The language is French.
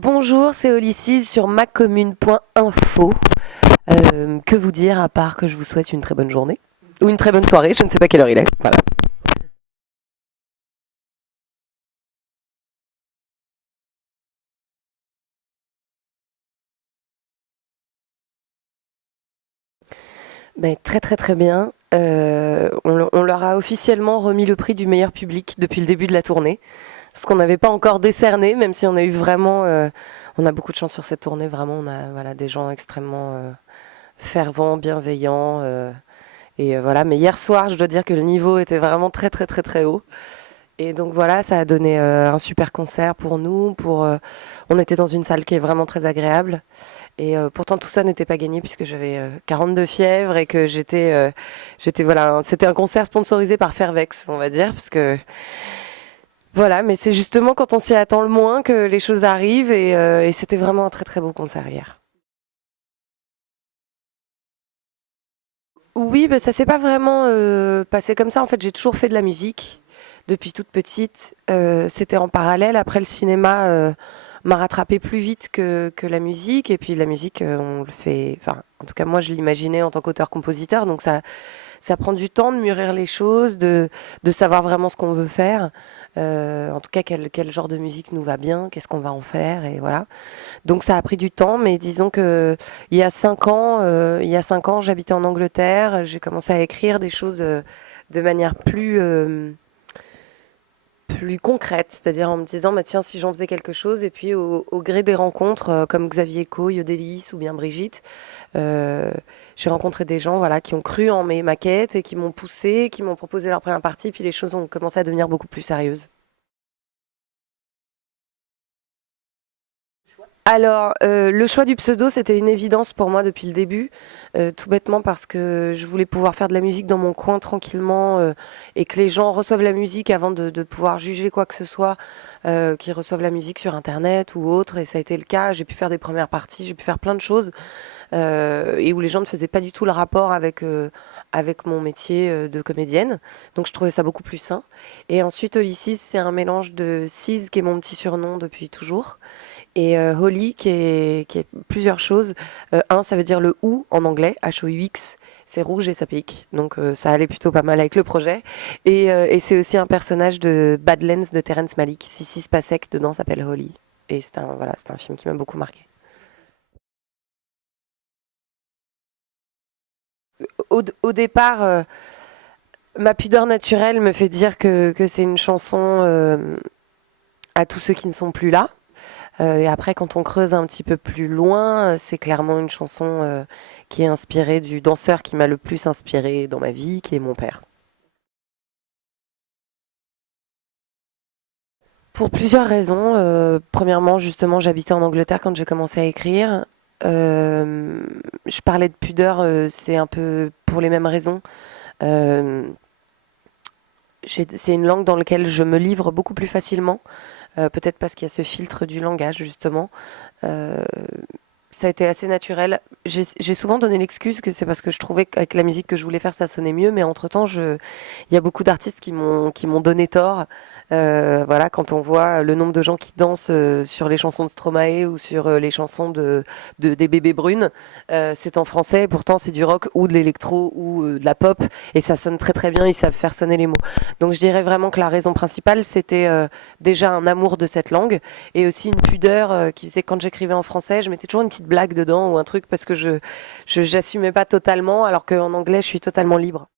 Bonjour, c'est Olysses sur macommune.info. Que vous dire à part que je vous souhaite une très bonne journée ou une très bonne soirée, je ne sais pas quelle heure il est. Voilà. Ben, très très très bien. On leur a officiellement remis le prix du meilleur public depuis le début de la tournée, ce qu'on n'avait pas encore décerné, même si on a eu vraiment, on a beaucoup de chance sur cette tournée. Vraiment, on a voilà des gens extrêmement fervents, bienveillants. Voilà. Mais hier soir, je dois dire que le niveau était vraiment très très très très haut. Et donc voilà, ça a donné un super concert pour nous. On était dans une salle qui est vraiment très agréable. Pourtant tout ça n'était pas gagné puisque j'avais 42 fièvres et que j'étais voilà, c'était un concert sponsorisé par Fairvex, on va dire, parce que voilà, mais c'est justement quand on s'y attend le moins que les choses arrivent et c'était vraiment un très très beau concert hier. Oui, bah, ça s'est pas vraiment passé comme ça. En fait, j'ai toujours fait de la musique depuis toute petite. C'était en parallèle. Après, le cinéma m'a rattrapé plus vite que la musique. Et puis la musique, on le fait. Enfin, en tout cas, moi, je l'imaginais en tant qu'auteur-compositeur. Donc ça prend du temps de mûrir les choses, de savoir vraiment ce qu'on veut faire. En tout cas, quel genre de musique nous va bien, qu'est-ce qu'on va en faire, et voilà. Donc ça a pris du temps, mais disons que il y a 5 ans, j'habitais en Angleterre. J'ai commencé à écrire des choses de manière plus concrète, c'est-à-dire en me disant, bah, tiens, si j'en faisais quelque chose, et puis au gré des rencontres, comme Xavier Co, Yodelis ou bien Brigitte, euh, j'ai rencontré des gens voilà, qui ont cru en mes maquettes et qui m'ont poussé, qui m'ont proposé leur première partie, puis les choses ont commencé à devenir beaucoup plus sérieuses. Alors, le choix du pseudo, c'était une évidence pour moi depuis le début, tout bêtement parce que je voulais pouvoir faire de la musique dans mon coin tranquillement et que les gens reçoivent la musique avant de pouvoir juger quoi que ce soit, qu'ils reçoivent la musique sur Internet ou autre, et ça a été le cas. J'ai pu faire des premières parties, j'ai pu faire plein de choses et où les gens ne faisaient pas du tout le rapport avec mon métier de comédienne. Donc je trouvais ça beaucoup plus sain. Et ensuite, Olysses, c'est un mélange de Cise, qui est mon petit surnom depuis toujours, et Holly qui est plusieurs choses. Un, ça veut dire le ou en anglais, H-O-U-X, c'est rouge et ça pique. Donc ça allait plutôt pas mal avec le projet. Et c'est aussi un personnage de Badlands de Terrence Malick. Sissi Spacek dedans s'appelle Holly. Et c'est un film qui m'a beaucoup marqué. Au départ, ma pudeur naturelle me fait dire que c'est une chanson à tous ceux qui ne sont plus là. Et après, quand on creuse un petit peu plus loin, c'est clairement une chanson qui est inspirée du danseur qui m'a le plus inspiré dans ma vie, qui est mon père. Pour plusieurs raisons. Premièrement, justement, j'habitais en Angleterre quand j'ai commencé à écrire. Euh, je parlais de pudeur, c'est un peu pour les mêmes raisons. Euh, c'est une langue dans laquelle je me livre beaucoup plus facilement, peut-être parce qu'il y a ce filtre du langage, justement. Euh, Ça a été assez naturel. J'ai souvent donné l'excuse que c'est parce que je trouvais qu'avec la musique que je voulais faire, ça sonnait mieux, mais entre-temps, il y a beaucoup d'artistes qui m'ont donné tort. Voilà, quand on voit le nombre de gens qui dansent sur les chansons de Stromae ou sur les chansons des bébés brunes, c'est en français, pourtant c'est du rock ou de l'électro ou de la pop, et ça sonne très très bien, ils savent faire sonner les mots. Donc je dirais vraiment que la raison principale, c'était déjà un amour de cette langue, et aussi une pudeur qui faisait que quand j'écrivais en français, je mettais toujours une petite blague dedans ou un truc parce que j'assumais pas totalement, alors qu'en anglais, je suis totalement libre.